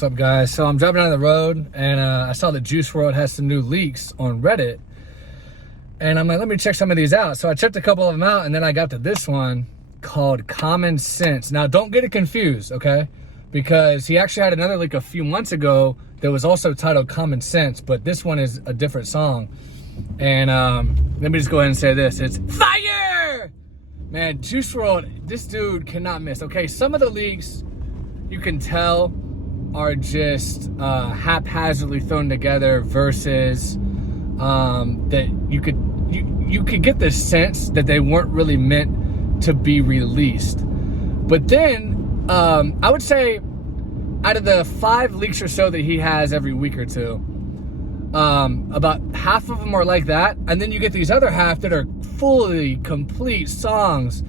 What's up, guys? So I'm driving down the road and I saw that Juice Wrld has some new leaks on Reddit, and I'm like, let me check some of these out. So I checked a couple of them out, and then I got to this one called Common Sense. Now don't get it confused, okay? Because he actually had another leak a few months ago that was also titled Common Sense, but this one is a different song. And let me just go ahead and say this: it's fire! Man, Juice Wrld, this dude cannot miss. Okay, some of the leaks you can tell are just haphazardly thrown together versus that you could get the sense that they weren't really meant to be released. But then I would say out of the 5 leaks or so that he has every week or two, about half of them are like that, and then you get these other half that are fully complete songs,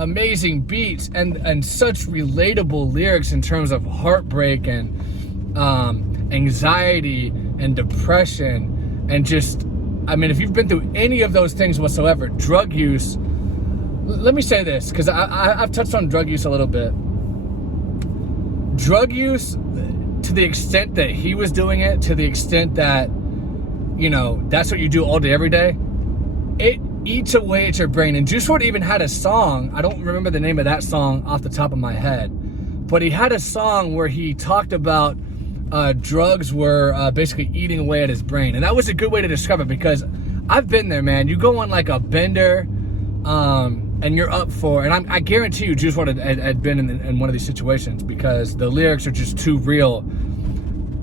amazing beats, and such relatable lyrics in terms of heartbreak and anxiety and depression, and just, I mean, if you've been through any of those things whatsoever, drug use. Let me say this, because I've touched on drug use a little bit. Drug use, to the extent that he was doing it, to the extent that, you know, that's what you do all day, every day, it eats away at your brain. And Juice WRLD even had a song, I don't remember the name of that song off the top of my head, but he had a song where he talked about drugs were basically eating away at his brain. And that was a good way to describe it, because I've been there, man. You go on like a bender and you're up for, and I guarantee you Juice WRLD had been in one of these situations, because the lyrics are just too real.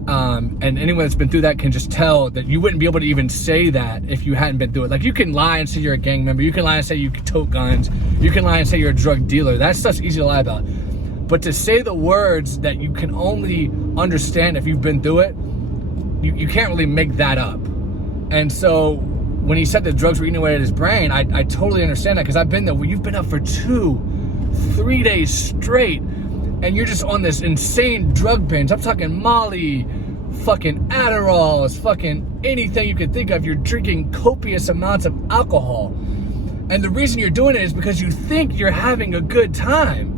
And anyone that's been through that can just tell that you wouldn't be able to even say that if you hadn't been through it. Like, you can lie and say you're a gang member, you can lie and say you tote guns, you can lie and say you're a drug dealer. That stuff's easy to lie about. But to say the words that you can only understand if you've been through it, you can't really make that up. And so when he said that drugs were eating away at his brain, I totally understand that, because I've been there where you've been up for 2-3 days straight and you're just on this insane drug binge. I'm talking Molly, fucking Adderalls, fucking anything you could think of. You're drinking copious amounts of alcohol. And the reason you're doing it is because you think you're having a good time.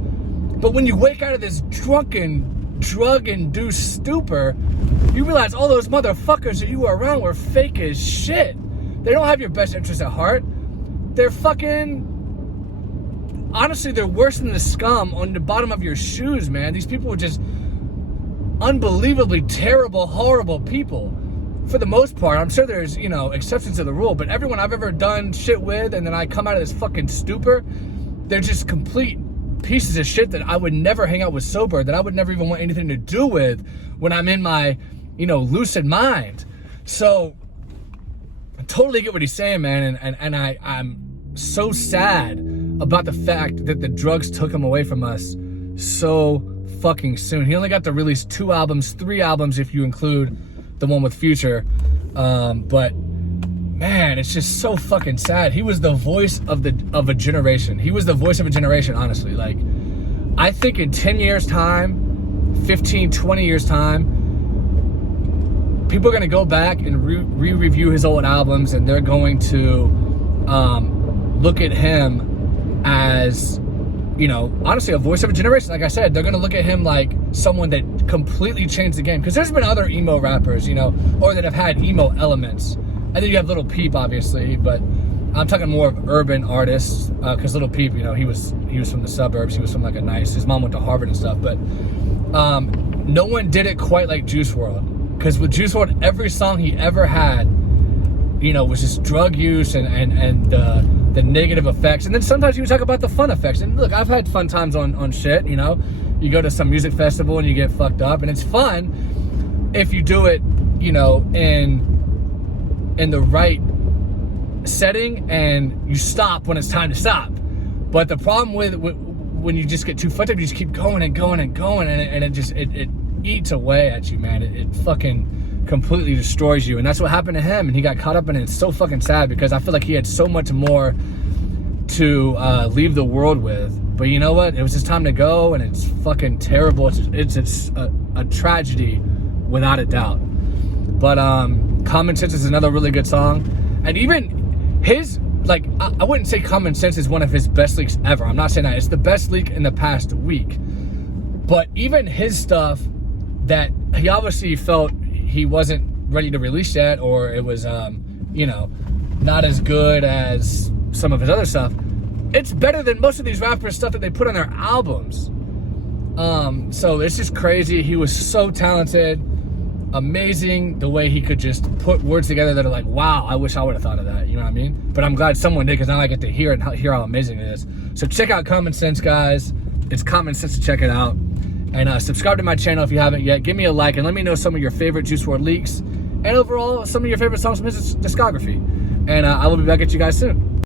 But when you wake out of this drunken, drug-induced stupor, you realize all those motherfuckers that you were around were fake as shit. They don't have your best interests at heart. They're fucking... Honestly, they're worse than the scum on the bottom of your shoes, man. These people were just unbelievably terrible, horrible people. For the most part, I'm sure there's, you know, exceptions to the rule, but everyone I've ever done shit with, and then I come out of this fucking stupor, they're just complete pieces of shit that I would never hang out with sober, that I would never even want anything to do with when I'm in my, you know, lucid mind. So I totally get what he's saying, man, and I'm so sad about the fact that the drugs took him away from us so fucking soon. He only got to release 2 albums, 3 albums if you include the one with Future, but man, it's just so fucking sad. He was the voice of a generation. He was the voice of a generation, honestly. Like, I think in 10 years time, 15, 20 years time, people are gonna go back and re-review his old albums, and they're going to look at him as, you know, honestly, a voice of a generation. Like I said, they're gonna look at him like someone that completely changed the game. Because there's been other emo rappers, you know, or that have had emo elements. And then you have Lil Peep, obviously, but I'm talking more of urban artists, because Lil Peep, you know, he was from the suburbs. He was from like his mom went to Harvard and stuff. But no one did it quite like Juice WRLD. Because with Juice WRLD, every song he ever had, you know, was just drug use and the negative effects. And then sometimes you talk about the fun effects. And look, I've had fun times on shit, you know. You go to some music festival and you get fucked up, and it's fun if you do it, you know, in the right setting, and you stop when it's time to stop. But the problem with when you just get too fucked up, you just keep going and going and going, and it eats away at you, man. It fucking completely destroys you. And that's what happened to him, and he got caught up in it. It's so fucking sad, because I feel like he had so much more to leave the world with. But you know what? It was his time to go, and it's fucking terrible. It's a tragedy without a doubt. But Common Sense is another really good song. And even his, like, I wouldn't say Common Sense is one of his best leaks ever. I'm not saying that. It's the best leak in the past week. But even his stuff that he obviously felt he wasn't ready to release yet, or it was, you know, not as good as some of his other stuff. It's better than most of these rappers' stuff that they put on their albums. So it's just crazy. He was so talented, amazing, the way he could just put words together that are like, wow, I wish I would have thought of that. You know what I mean? But I'm glad someone did, because now I get to hear it and hear how amazing it is. So check out Common Sense, guys. It's common sense to check it out. And subscribe to my channel if you haven't yet. Give me a like and let me know some of your favorite Juice WRLD leaks, and overall some of your favorite songs from his discography. And I will be back at you guys soon.